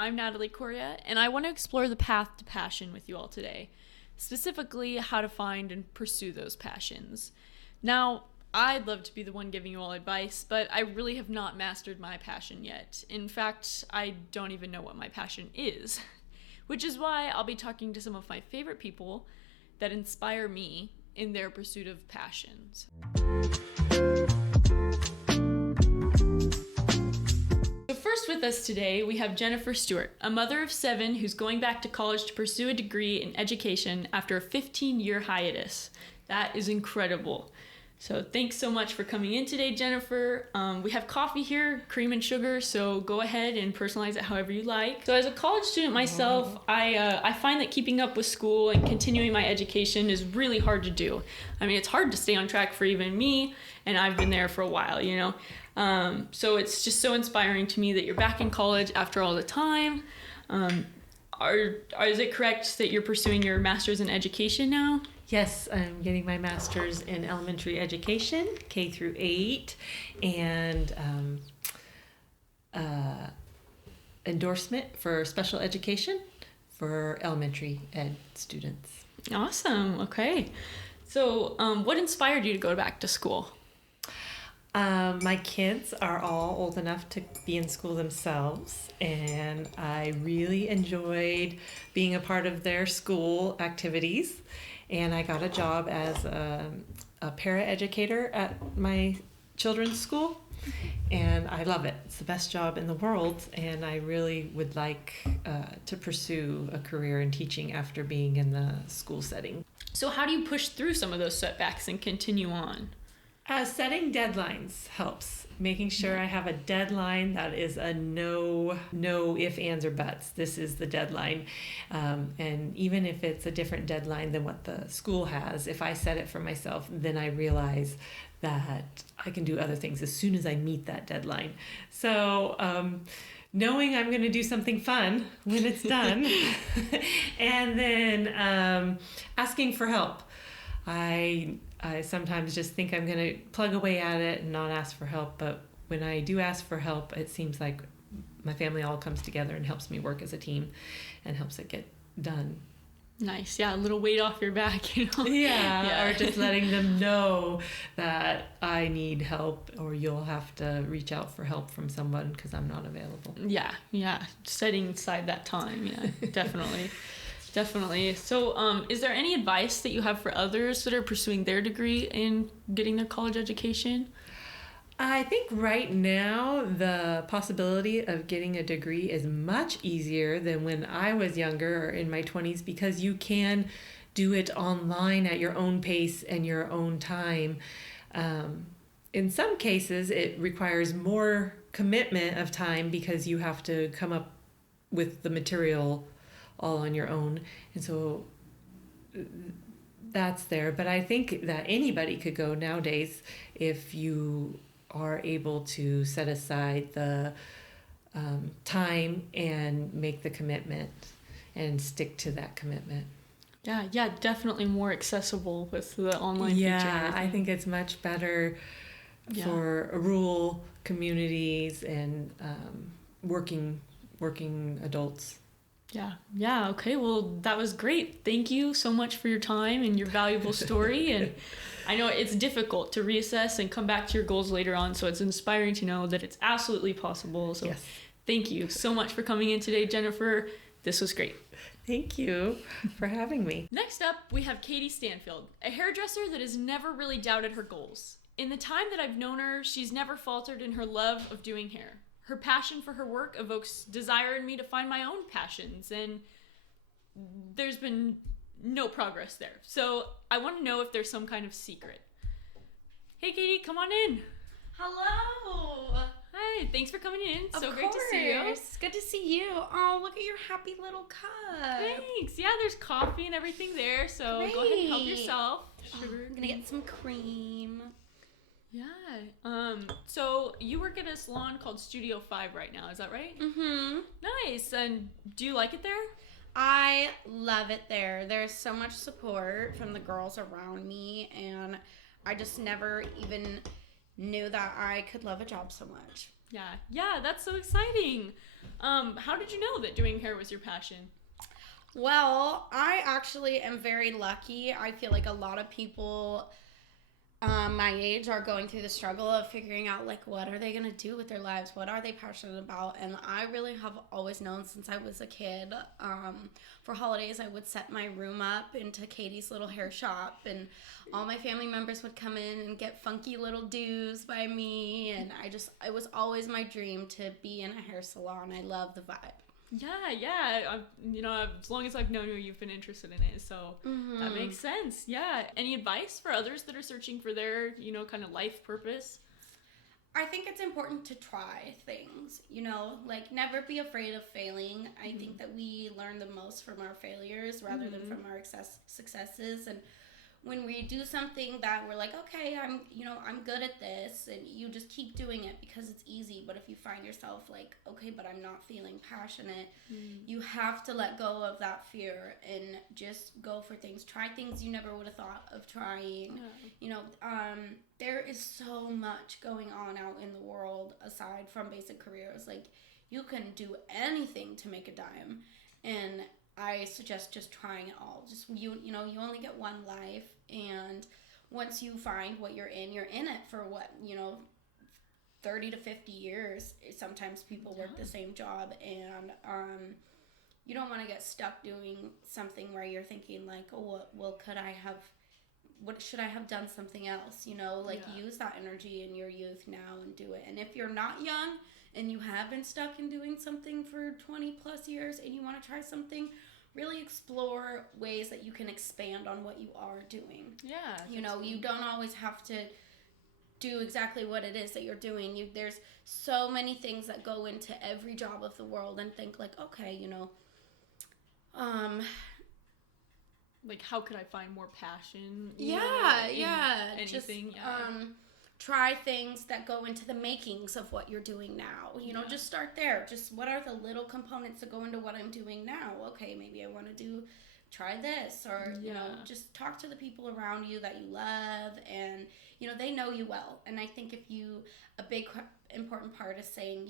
I'm Natalie Correa, and I want to explore the path to passion with you all today, specifically how to find and pursue those passions. Now, I'd love to be the one giving you all advice, but I really have not mastered my passion yet. In fact, I don't even know what my passion is, which is why I'll be talking to some of my favorite people that inspire me in their pursuit of passions. First with us today, we have Jennifer Stewart, a mother of 7 who's going back to college to pursue a degree in education after a 15-year hiatus. That is incredible. So thanks so much for coming in today, Jennifer. We have coffee here, cream and sugar, so go ahead and personalize it however you like. So as a college student myself, I find that keeping up with school and continuing my education is really hard to do. I mean, it's hard to stay on track for even me, and I've been there for a while, you know. So it's just so inspiring to me that you're back in college after all the time. Is it correct that you're pursuing your master's in education now? Yes, I'm getting my master's in elementary education, K through 8, and endorsement for special education for elementary ed students. Awesome. Okay. So what inspired you to go back to school? My kids are all old enough to be in school themselves, and I really enjoyed being a part of their school activities. And I got a job as a para-educator at my children's school, and I love it. It's the best job in the world, and I really would like to pursue a career in teaching after being in the school setting. So how do you push through some of those setbacks and continue on? Setting deadlines helps. Making sure I have a deadline that is a no ifs, ands, or buts. This is the deadline. And even if it's a different deadline than what the school has, if I set it for myself, then I realize that I can do other things as soon as I meet that deadline. So knowing I'm going to do something fun when it's done, and then asking for help. I sometimes just think I'm going to plug away at it and not ask for help, but when I do ask for help, it seems like my family all comes together and helps me work as a team and helps it get done. Nice. Yeah, a little weight off your back, you know? Yeah. Or just letting them know that I need help, or you'll have to reach out for help from someone because I'm not available. Yeah. Setting aside that time, yeah, definitely. Definitely. So is there any advice that you have for others that are pursuing their degree in getting their college education? I think right now the possibility of getting a degree is much easier than when I was younger or in my 20s, because you can do it online at your own pace and your own time. In some cases, it requires more commitment of time because you have to come up with the material all on your own, and so that's there. But I think that anybody could go nowadays if you are able to set aside the time and make the commitment and stick to that commitment. Yeah, definitely more accessible with the online feature. Yeah, I think it's much better for rural communities and working adults. Yeah. Okay. Well, that was great. Thank you so much for your time and your valuable story. And I know it's difficult to reassess and come back to your goals later on. So it's inspiring to know that it's absolutely possible. So yes. Thank you so much for coming in today, Jennifer. This was great. Thank you for having me. Next up, we have Katie Stanfield, a hairdresser that has never really doubted her goals. In the time that I've known her, she's never faltered in her love of doing hair. Her passion for her work evokes desire in me to find my own passions, and there's been no progress there. So I want to know if there's some kind of secret. Hey, Katie, come on in. Hello. Hi, thanks for coming in. Of so great to see you. It's good to see you. Oh, look at your happy little cup. Thanks. Yeah, there's coffee and everything there, so Great. Go ahead and help yourself. Sugar. I'm gonna get some cream. Yeah. So you work at a salon called Studio 5 right now, is that right? Mm-hmm. Nice. And do you like it there? I love it there. There's so much support from the girls around me, and I just never even knew that I could love a job so much. Yeah, that's so exciting. How did you know that doing hair was your passion? Well, I actually am very lucky. I feel like a lot of people my age are going through the struggle of figuring out like what are they going to do with their lives, what are they passionate about, and I really have always known since I was a kid. For holidays I would set my room up into Katie's little hair shop, and all my family members would come in and get funky little do's by me, and it was always my dream to be in a hair salon. I love the vibe. Yeah. As long as I've known you, you've been interested in it, so that makes sense. Yeah. Any advice for others that are searching for their, kind of life purpose? I think it's important to try things, like never be afraid of failing. I think that we learn the most from our failures rather than from our successes. And when we do something that we're like, okay, I'm good at this, and you just keep doing it because it's easy. But if you find yourself like, okay, but I'm not feeling passionate, you have to let go of that fear and just go for things. Try things you never would have thought of trying. There is so much going on out in the world aside from basic careers. Like, you can do anything to make a dime, and I suggest just trying it all. Just you only get one life, and once you find what you're in it for 30 to 50 years. Sometimes people work the same job, and you don't want to get stuck doing something where you're thinking like, oh, well, what should I have done something else? Use that energy in your youth now and do it. And if you're not young and you have been stuck in doing something for 20 plus years and you want to try something, really explore ways that you can expand on what you are doing. Yeah. You don't always have to do exactly what it is that you're doing. There's so many things that go into every job of the world, and think like, okay, like, how could I find more passion? In anything. Just, try things that go into the makings of what you're doing now. Just start there. Just what are the little components that go into what I'm doing now? Okay, maybe I want to try this, or, just talk to the people around you that you love, and, they know you well. And I think a big important part is saying,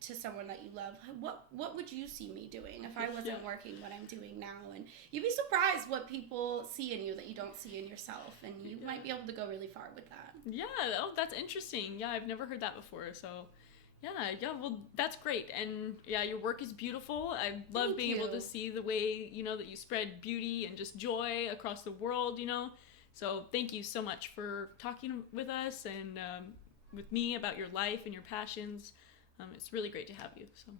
to someone that you love, what would you see me doing if I wasn't working what I'm doing now? And you'd be surprised what people see in you that you don't see in yourself, and you might be able to go really far with that. That's interesting. I've never heard that before, so well, that's great. And your work is beautiful. I love being able to see the way that you spread beauty and just joy across the world. So thank you so much for talking with us and with me about your life and your passions. It's really great to have you. So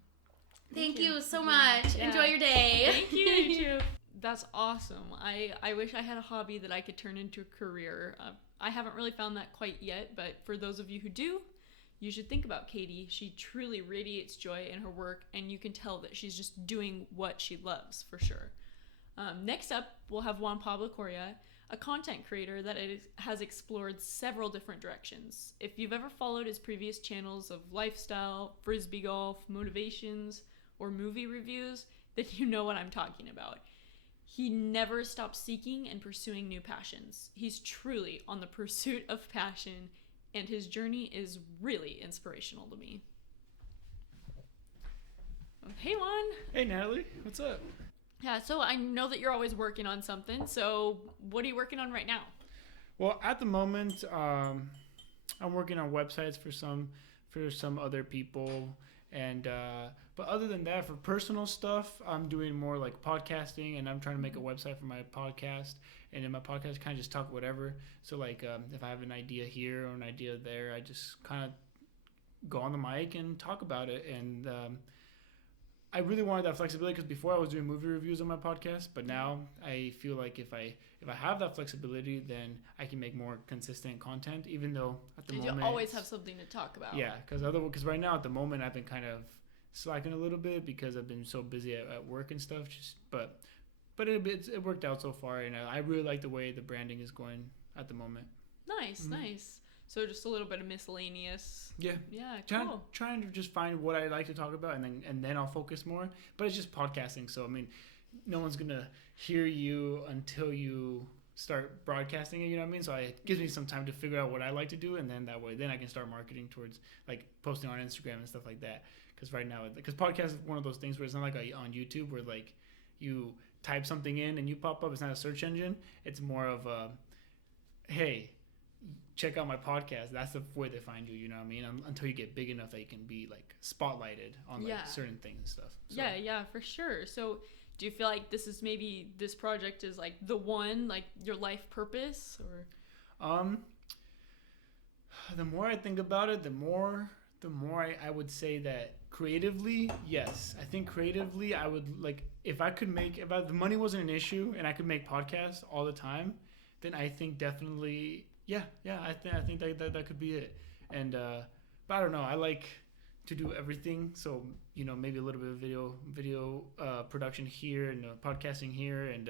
thank you so much. Enjoy your day. Thank you. You too. That's awesome. I wish I had a hobby that I could turn into a career. I haven't really found that quite yet, but for those of you who do, you should think about Katie. She truly radiates joy in her work, and you can tell that she's just doing what she loves, for sure. Next up, we'll have Juan Pablo Coria, a content creator that has explored several different directions. If you've ever followed his previous channels of lifestyle, frisbee golf, motivations, or movie reviews, then you know what I'm talking about. He never stops seeking and pursuing new passions. He's truly on the pursuit of passion, and his journey is really inspirational to me. Hey, Juan. Hey, Natalie. What's up? Yeah, so I know that you're always working on something. So what are you working on right now? Well, at the moment, I'm working on websites for some other people, and but other than that, for personal stuff, I'm doing more like podcasting, and I'm trying to make a website for my podcast. And in my podcast, kind of just talk whatever. So like, if I have an idea here or an idea there, I just kind of go on the mic and talk about it. And I really wanted that flexibility, because before I was doing movie reviews on my podcast, but now I feel like if I have that flexibility, then I can make more consistent content, even though at the moment... You always have something to talk about. Yeah, because right now at the moment I've been kind of slacking a little bit because I've been so busy at work and stuff. But it worked out so far, and I really like the way the branding is going at the moment. Nice. So just a little bit of miscellaneous. Yeah. Yeah, cool. Trying to just find what I like to talk about, and then I'll focus more. But it's just podcasting, so I mean, no one's gonna hear you until you start broadcasting it, you know what I mean? So it gives me some time to figure out what I like to do, and then that way, then I can start marketing towards like posting on Instagram and stuff like that. Because right now, because podcast is one of those things where it's not like on YouTube where like you type something in and you pop up. It's not a search engine. It's more of a, hey, check out my podcast. That's the way they find you, you know what I mean? Until you get big enough that you can be like spotlighted on like certain things and stuff. So. Yeah, for sure. So do you feel like this project is like the one, like your life purpose, or? The more I think about it, the more I would say that creatively, yes. I think creatively I would like, if the money wasn't an issue and I could make podcasts all the time, then I think definitely, I think that could be it. And but I don't know, I like to do everything, so you know, maybe a little bit of video production here, and podcasting here, and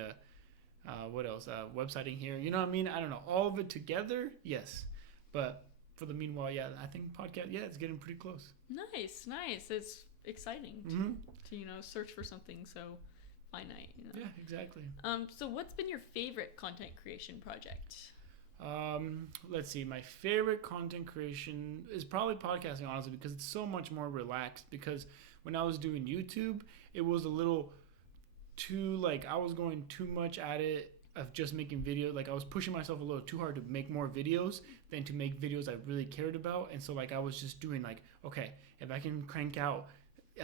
what else, websiting here, you know what I mean? I don't know, all of it together, yes. But for the meanwhile, I think podcast, it's getting pretty close. Nice. It's exciting to search for something so finite. Yeah, exactly. So what's been your favorite content creation project? Let's see. My favorite content creation is probably podcasting, honestly, because it's so much more relaxed. Because when I was doing YouTube, it was a little too, like, I was going too much at it of just making videos. Like, I was pushing myself a little too hard to make more videos than to make videos I really cared about. And so, like, I was just doing, like, okay, if I can crank out,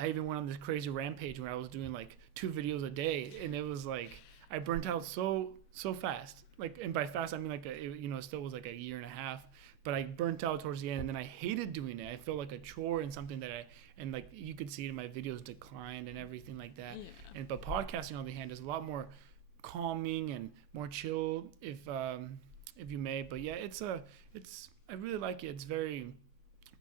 I even went on this crazy rampage where I was doing, like, 2 videos a day. And it was, like, I burnt out so fast. Like, and by fast, I mean, like, it still was, like, a year and a half. But I burnt out towards the end, and then I hated doing it. I felt like a chore and something that and, like, you could see it in my videos declined and everything like that. Yeah. But podcasting, on the hand, is a lot more calming and more chill, if you may. But yeah, I really like it. It's very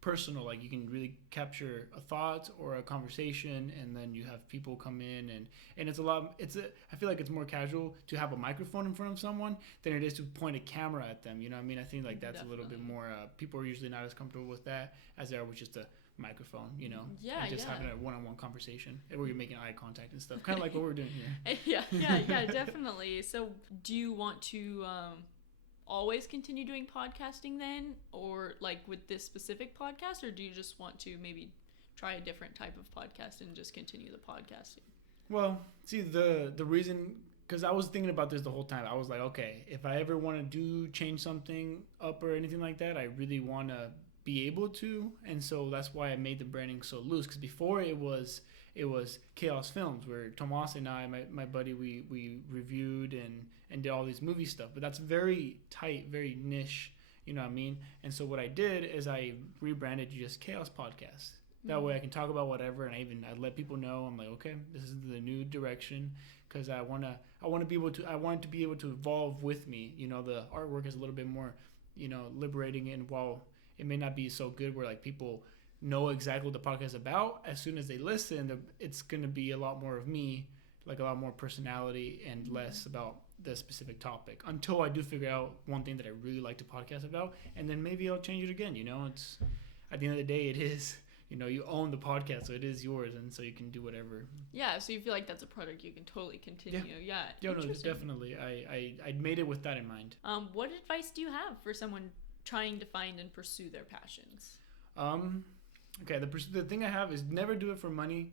personal. Like, you can really capture a thought or a conversation, and then you have people come in, and I feel like it's more casual to have a microphone in front of someone than it is to point a camera at them, you know what I mean? I think, like, that's Definitely. A little bit more people are usually not as comfortable with that as they are with just a microphone, and just having a one-on-one conversation where you're making eye contact and stuff, kind of like what we're doing here. yeah, definitely. So do you want to always continue doing podcasting then, or like with this specific podcast, or do you just want to maybe try a different type of podcast and just continue the podcasting? Well, see, the reason, because I was thinking about this the whole time. I was like, okay, if I ever want to change something up or anything like that, I really want to be able to, and so that's why I made the branding so loose. Because before it was Chaos Films, where Tomas and I, my buddy, we reviewed and did all these movie stuff, but that's very tight, very niche, you know what I mean? And so what I did is I rebranded just Chaos Podcast. That way I can talk about whatever, and I let people know, I'm like, okay, this is the new direction, because I want it to be able to evolve with me. The artwork is a little bit more, liberating, and while it may not be so good where like people know exactly what the podcast is about, as soon as they listen, it's going to be a lot more of me, like a lot more personality, and less about the specific topic, until I do figure out one thing that I really like to podcast about, and then maybe I'll change it again. It's, at the end of the day, it is, you own the podcast, so it is yours, and so you can do whatever. Yeah, so you feel like that's a product you can totally continue. Yeah, no, definitely. I made it with that in mind. What advice do you have for someone trying to find and pursue their passions? Okay, the thing I have is never do it for money,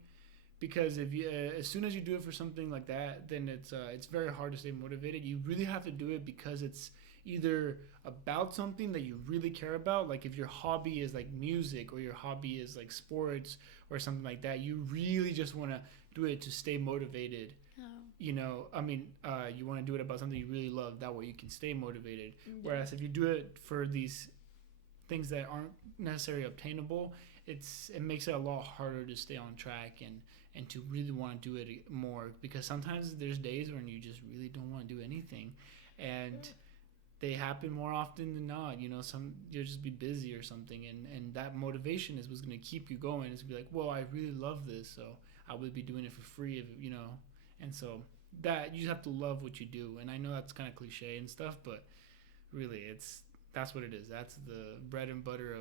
because if you as soon as you do it for something like that, then it's very hard to stay motivated. You really have to do it because it's either about something that you really care about, like if your hobby is like music, or your hobby is like sports or something like that, you really just want to do it to stay motivated. You want to do it about something you really love, that way you can stay motivated. Whereas if you do it for these things that aren't necessarily obtainable, it makes it a lot harder to stay on track and to really want to do it more, because sometimes there's days when you just really don't want to do anything, and they happen more often than not. You'll just be busy or something, and that motivation is what's going to keep you going. Is to be like, well, I really love this, so I would be doing it for free, and so that you just have to love what you do. And I know that's kind of cliche and stuff, but really that's what it is. That's the bread and butter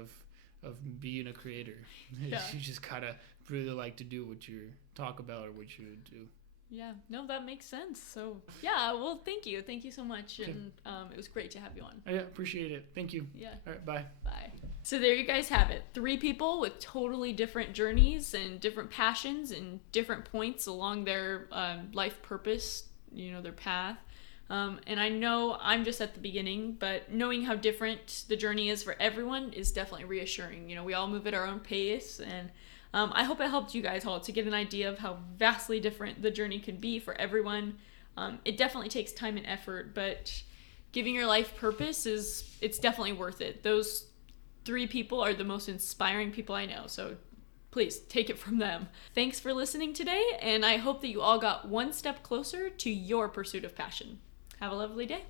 of being a creator. Yeah. You just gotta really like to do what you talk about or what you do. Yeah, no, that makes sense. So, yeah, well, thank you. Thank you so much. Okay. And it was great to have you on. Yeah, appreciate it. Thank you. Yeah, All right, bye. bye. So, there you guys have it. 3 people with totally different journeys and different passions and different points along their life purpose, their path. And I know I'm just at the beginning, but knowing how different the journey is for everyone is definitely reassuring. We all move at our own pace, and I hope it helped you guys all to get an idea of how vastly different the journey can be for everyone. It definitely takes time and effort, but giving your life purpose it's definitely worth it. Those 3 people are the most inspiring people I know, so please take it from them. Thanks for listening today, and I hope that you all got one step closer to your pursuit of passion. Have a lovely day.